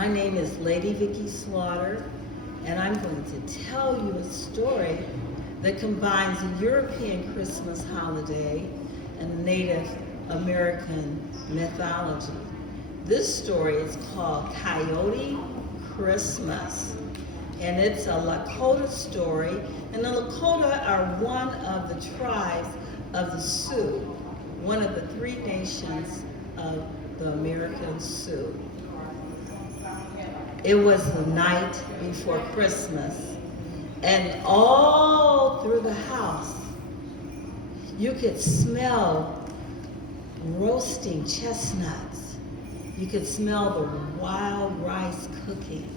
My name is Lady Vicki Slaughter, and I'm going to tell you a story that combines a European Christmas holiday and Native American mythology. This story is called Coyote Christmas, and it's a Lakota story, and the Lakota are one of the tribes of the Sioux, one of the three nations of the American Sioux. It was the night before Christmas, and all through the house, you could smell roasting chestnuts. You could smell the wild rice cooking.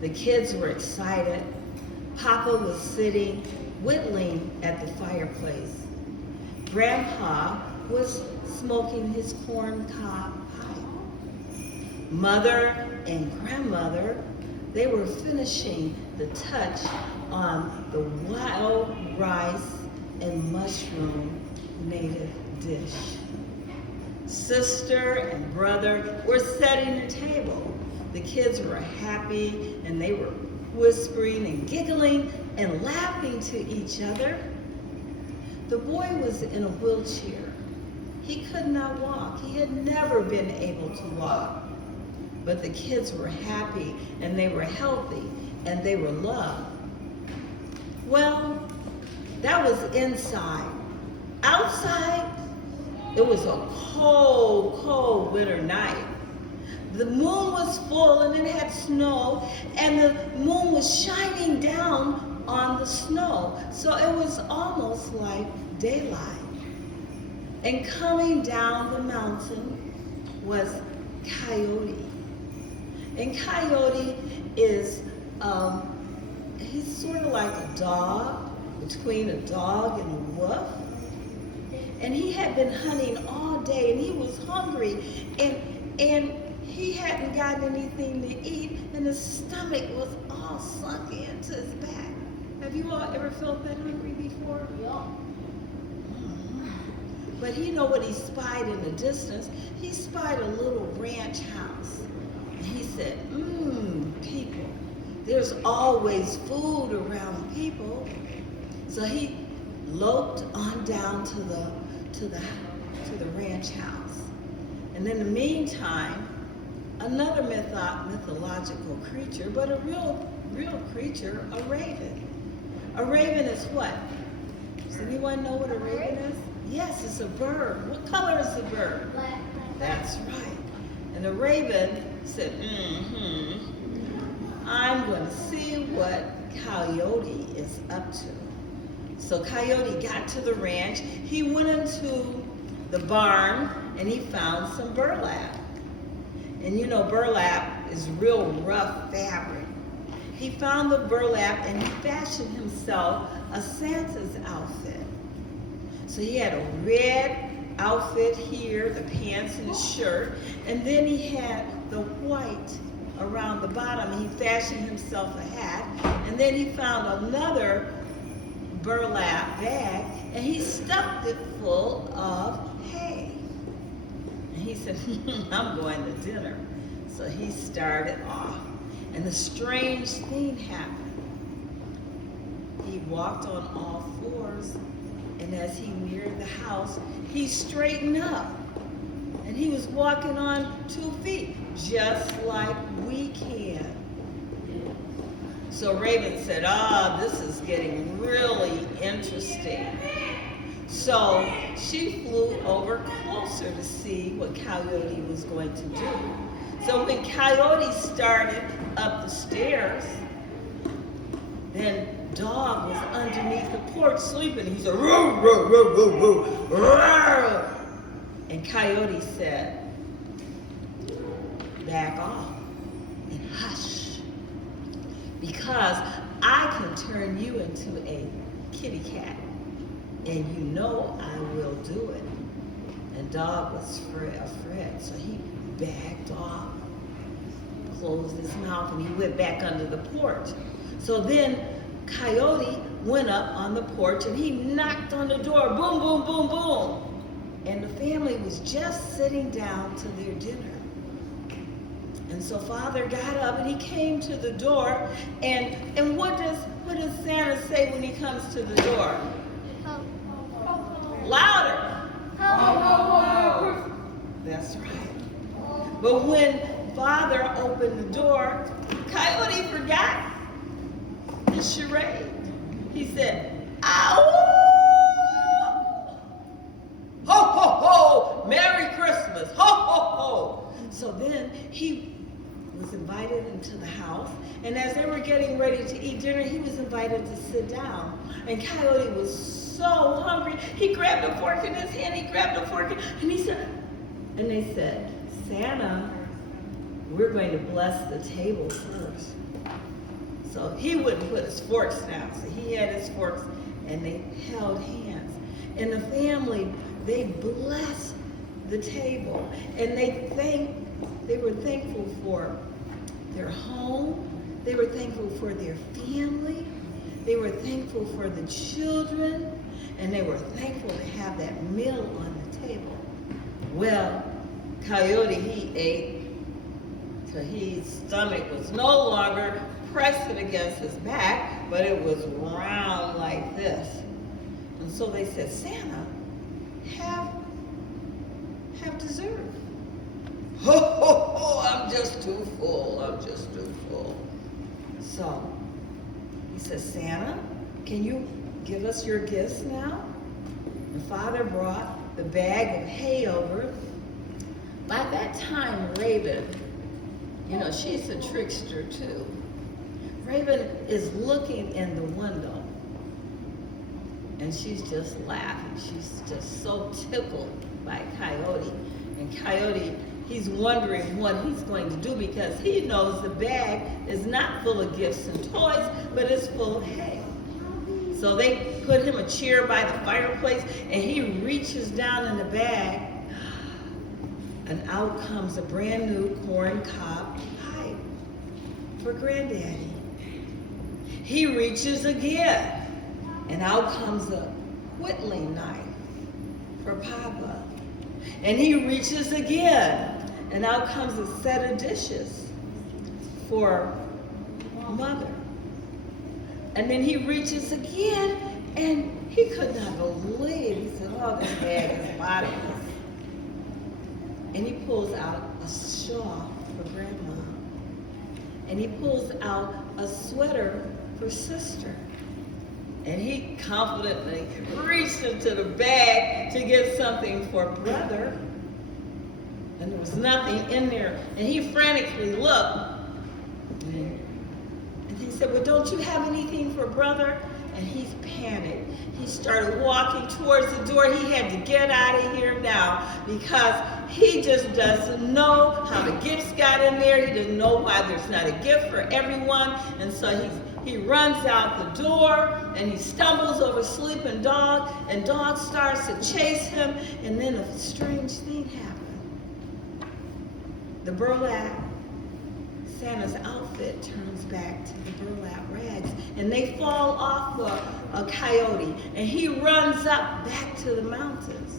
The kids were excited. Papa was sitting whittling at the fireplace. Grandpa was smoking his corncob pipe. Mother and grandmother, they were finishing the touch on the wild rice and mushroom native dish. Sister and brother were setting the table. The kids were happy and they were whispering and giggling and laughing to each other. The boy was in a wheelchair. He could not walk. He had never been able to walk. But the kids were happy and they were healthy and they were loved. Well, that was inside. Outside, it was a cold, cold winter night. The moon was full and it had snow, and the moon was shining down on the snow. So it was almost like daylight. And coming down the mountain was Coyote. And Coyote is, he's sort of like a dog, between a dog and a wolf. And he had been hunting all day and he was hungry, and he hadn't gotten anything to eat, and his stomach was all sunk into his back. Have you all ever felt that hungry before? Yeah. But you know what he spied in the distance? He spied a little ranch house. And he said, people, there's always food around people. So he loped on down to the ranch house. And in the meantime, another mythological creature, but a real creature, a raven. A raven is what? Does anyone know what a raven is? Yes, it's a bird. What color is the bird? Black. That's right. And the raven said, I'm going to see what Coyote is up to. So Coyote got to the ranch. He went into the barn and he found some burlap. And you know, burlap is real rough fabric. He found the burlap and he fashioned himself a Santa's outfit. So he had a red outfit here, the pants and the shirt, and then he had the white around the bottom. He fashioned himself a hat, and then he found another burlap bag, and he stuffed it full of hay. And he said, I'm going to dinner. So he started off, and the strange thing happened. He walked on all fours, and as he neared the house, he straightened up. And he was walking on 2 feet, just like we can. So Raven said, this is getting really interesting. So she flew over closer to see what Coyote was going to do. So when Coyote started up the stairs, then Dog was underneath the porch sleeping. He said, "Roo, roo, roo, roo, roo, roo." And Coyote said, back off and hush, because I can turn you into a kitty cat, and you know I will do it. And Dog was afraid, so he backed off, closed his mouth, and he went back under the porch. So then Coyote went up on the porch and he knocked on the door, boom, boom, boom, boom. And the family was just sitting down to their dinner. And so Father got up and he came to the door. And what does Santa say when he comes to the door? Louder. That's right. But when Father opened the door, Coyote forgot his charade. He said, "Ow! Ho, ho, ho! Merry Christmas! Ho, ho, ho!" So then he was invited into the house, and as they were getting ready to eat dinner, he was invited to sit down. And Coyote was so hungry, he grabbed a fork in his hand, and he said, and they said, "Santa, we're going to bless the table first." So he wouldn't put his forks down. So he had his forks and they held hands. And the family, they blessed the table. And they were thankful for their home. They were thankful for their family. They were thankful for the children. And they were thankful to have that meal on the table. Well, Coyote, he ate till his stomach was no longer pressing against his back, but it was round like this. And so they said, "Santa, have dessert." "Ho, ho, ho, I'm just too full, So he says, "Santa, can you give us your gifts now?" And Father brought the bag of hay over. By that time, Raven, she's a trickster too. Raven is looking in the window and she's just laughing. She's just so tickled by Coyote. And Coyote, he's wondering what he's going to do because he knows the bag is not full of gifts and toys, but it's full of hay. So they put him a chair by the fireplace and he reaches down in the bag and out comes a brand new corn cob pipe for Granddaddy. He reaches again, and out comes a whittling knife for Papa. And he reaches again, and out comes a set of dishes for Mother. And then he reaches again, and he could not believe. He said, "Oh, this bag is bottomless." And he pulls out a shawl for Grandma. And he pulls out a sweater for Sister. And he confidently reached into the bag to get something for Brother. And there was nothing in there. And he frantically looked. And he said, "Well, don't you have anything for Brother?" And he's panicked. He started walking towards the door. He had to get out of here now because he just doesn't know how the gifts got in there. He doesn't know why there's not a gift for everyone. And so he runs out the door and he stumbles over Sleeping Dog, and Dog starts to chase him. And then a strange thing happened. The burlap Santa's outfit turns back to the burlap rags, and they fall off a Coyote, and he runs up back to the mountains.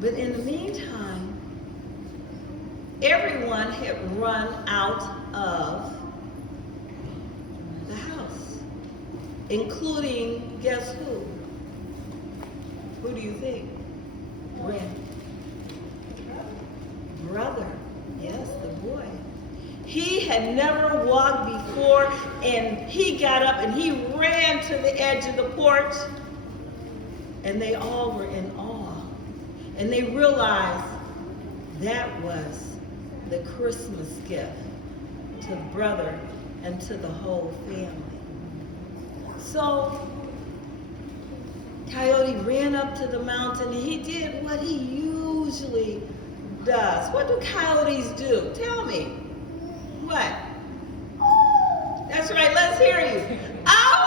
But in the meantime, everyone had run out of the house, including, guess who? Who do you think? Brother. Yes, the boy. He had never walked before, and he got up and he ran to the edge of the porch, and they all were in awe. And they realized that was the Christmas gift to Brother and to the whole family. So Coyote ran up to the mountain, and he did what he usually does. What do coyotes do? Tell me. What? That's right, let's hear you. Ow!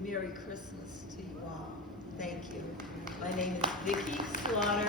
Merry Christmas to you all. Thank you. My name is Vicki Slaughter.